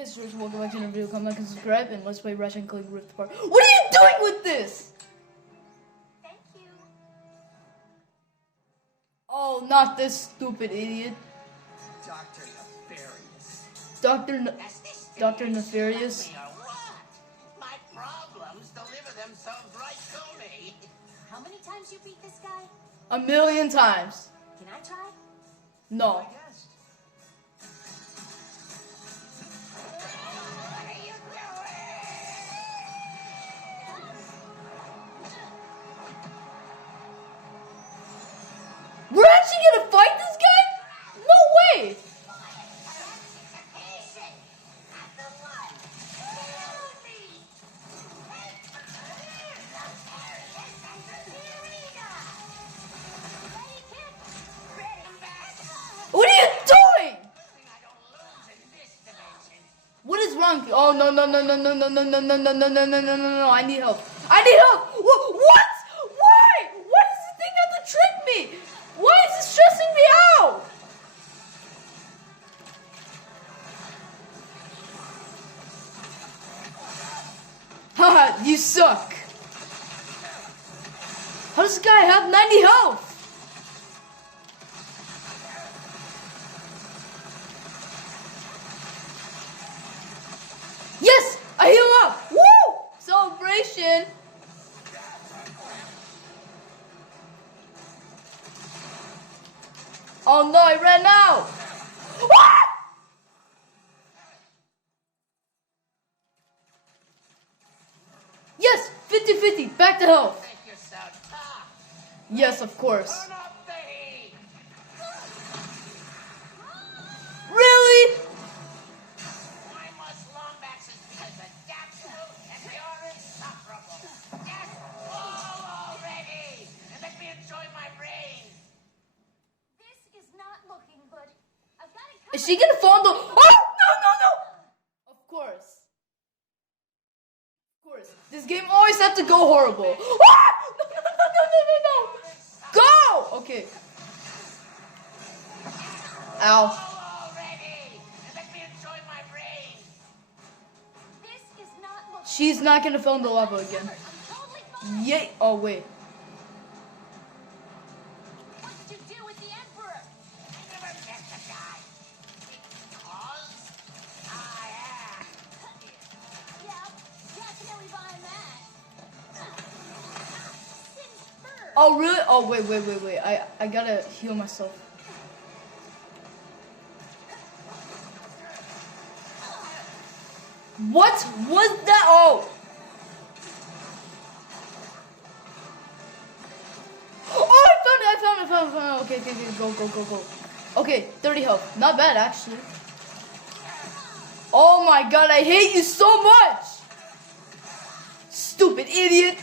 guys, George, welcome back to another video. Come back and subscribe, and let's play Ratchet and Clank Rift Apart. What are you doing with this? Thank you. Oh, not this stupid idiot. Dr. Nefarious. Dr. Nefarious? My problems deliver themselves right to me. How many times you beat this guy? 1,000,000 times. Can I try? No. Yes. We're actually gonna fight this guy? No way! What are you doing? What is wrong? Oh no no no no no no no no no no no no no no no! I need help! I need help! What? Why? Why does this thing have to trick me? Why is it stressing me out? Haha, you suck. How does this guy have 90 health? Yes, I heal up. Woo! Celebration. Oh no, I ran out. Ah! Yes, 50-50, back to health. Think you're so tough. Yes, of course. Turn up the heat. Really? Why must Lombaxes be as adaptable as they are insufferable? Just fall already and let me enjoy my brain. This is not looking good. I've got it covered. Is she gonna fall in the... Oh, no! Of course. Of course. This game always has to go horrible. Ah! No. Go! Okay. Ow. Fall already and let me enjoy my brain. This is not looking She's not gonna fall in the lava again. I'm totally fine. Yay. Oh, wait. What did you do with the Emperor? I never met the guy. Because I am. Yeah, definitely buying that. Singed fur. Oh, really? Oh, wait. I gotta heal myself. What was that? Oh. Oh, I found it. Okay, go. Okay, 30 health. Not bad, actually. Oh my god, I hate you so much. Stupid idiot.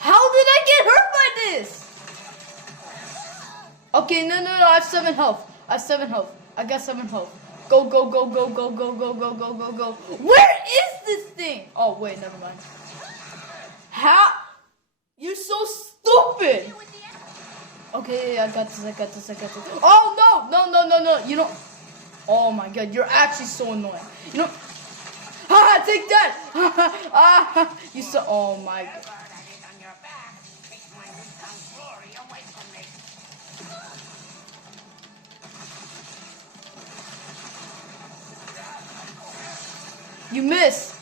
How did I get hurt by this? Okay, no. I have 7 health. I got 7 health. Go. Where is this thing? Oh, wait, never mind. How? You're so stupid. With the Emperor. Okay, I got this. Oh, no. You know. Oh my god, you're actually so annoying. You know. Haha, take that. You so. Oh my god. Whatever that is on your back, take my newfound glory away from me. You miss.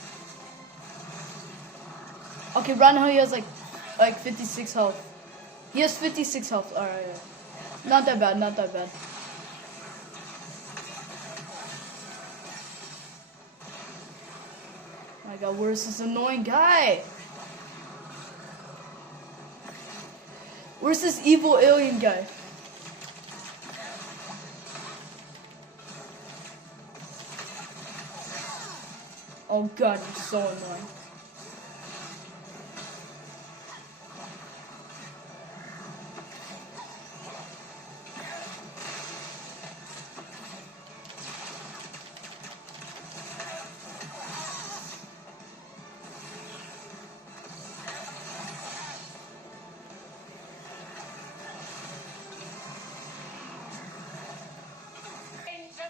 Okay, right now he has like 56 health. He has 56 health. Alright. Not that bad. My god, where's this annoying guy? Where's this evil alien guy? Oh god, you're so annoying.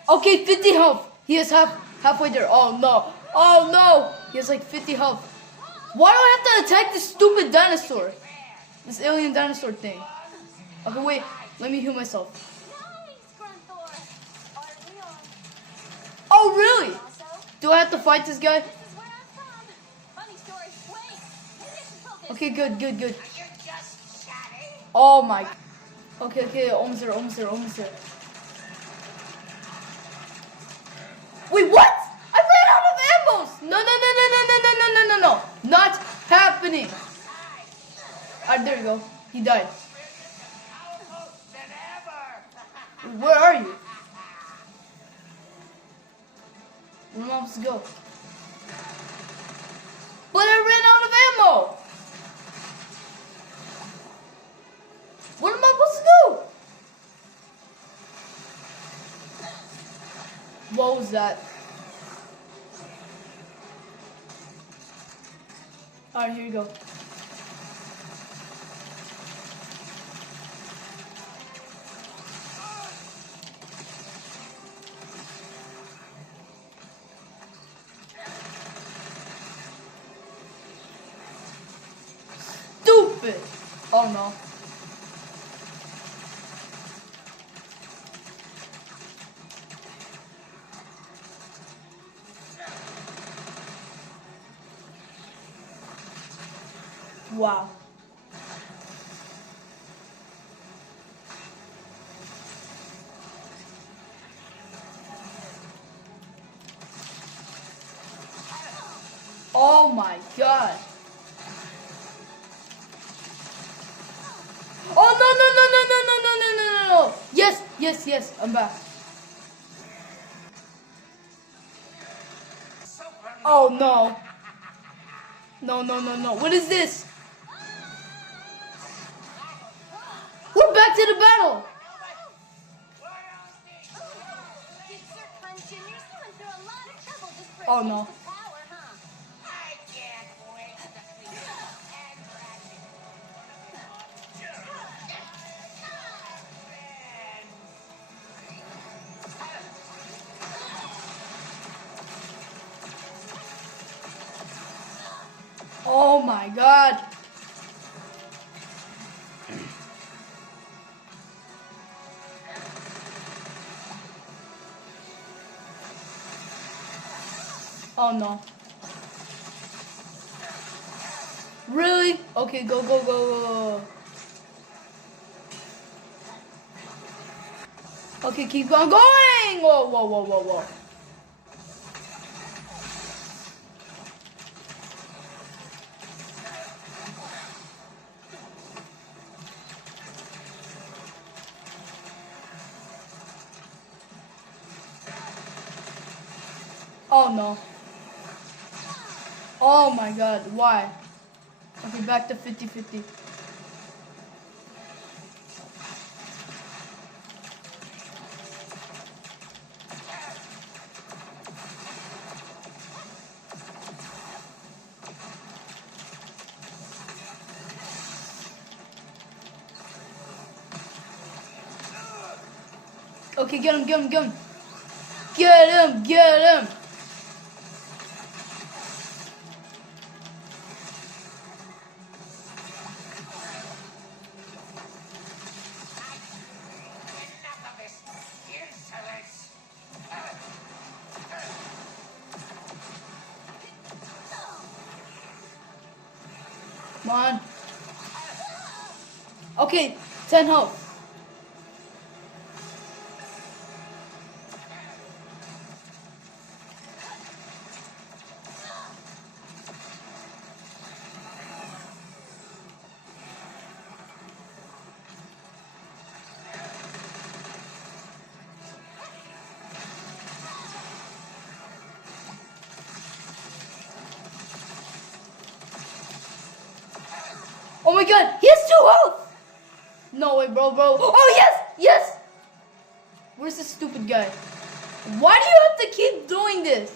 Okay, 50 health. He is halfway there. Oh no. Oh no. He has like 50 health. Why do I have to attack this stupid dinosaur? This alien dinosaur thing. Okay, wait. Let me heal myself. Nice, Grunthor. Are we on? Oh, really? Also, Do I have to fight this guy? this is where I'm from. Funny story. Wait. Maybe I should focus. Okay, good. You're just chatting. Oh my. Okay. Almost there. Wait, what? I ran out of ammos. No. Not happening. Alright, there you go. He died. Powerful than ever. Where are you? Where am I supposed to go? But I ran out of ammo. What am I supposed to do? What was that? Alright, here you go. Stupid! Oh no. Wow. Oh my god. Oh no. Yes, I'm back. Oh no. No. What is this? We're back to the battle. Big Sir Punch, you're going through a lot of trouble just for Oh, a no. taste of power, huh? I can't wait to clean up and ratchet. Oh my god. Oh no. Really? Okay, go. Okay, keep on going. Whoa. Oh no. Oh my god, why? Okay, back to 50-50. Okay, get him. Get him. Enough of this insolence. Come on. Okay, 10 health. Oh my god, he has 2 health! No way, bro. Oh, yes! Where's this stupid guy? Why do you have to keep doing this?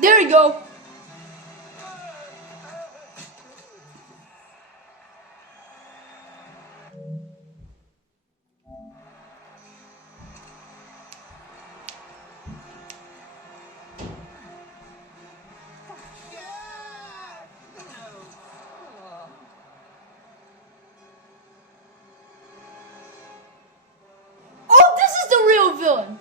There you go. Oh, this is the real villain.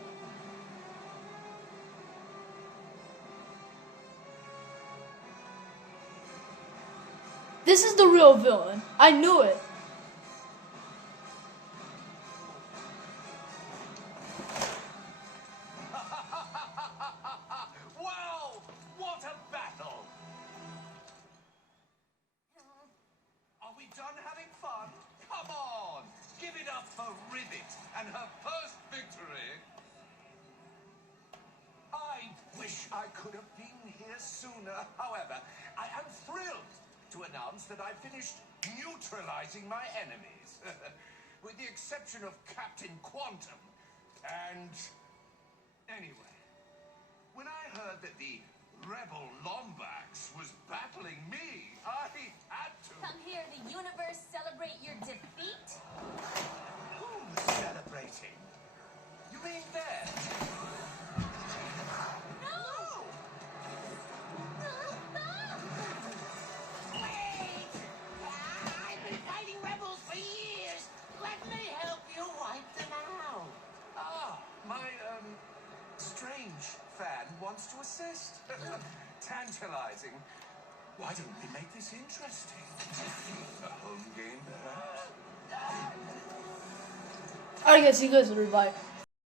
This is the real villain. I knew it. Wow! What a battle! Are we done having fun? Come on! Give it up for Ribbit and her first victory! I wish I could have been here sooner. However, I am thrilled to announce that I finished neutralizing my enemies. With the exception of Captain Quantum. And anyway, when I heard that the rebel Lombax was battling me, I had to. Come here, the universe, celebrate your defeat. Who's celebrating? You mean them? No! Wait! I've been fighting rebels for years. Let me help you wipe them out. Ah, my, strange fan wants to assist. Tantalizing. Why don't we make this interesting? A home game, perhaps? I guess you guys are revived.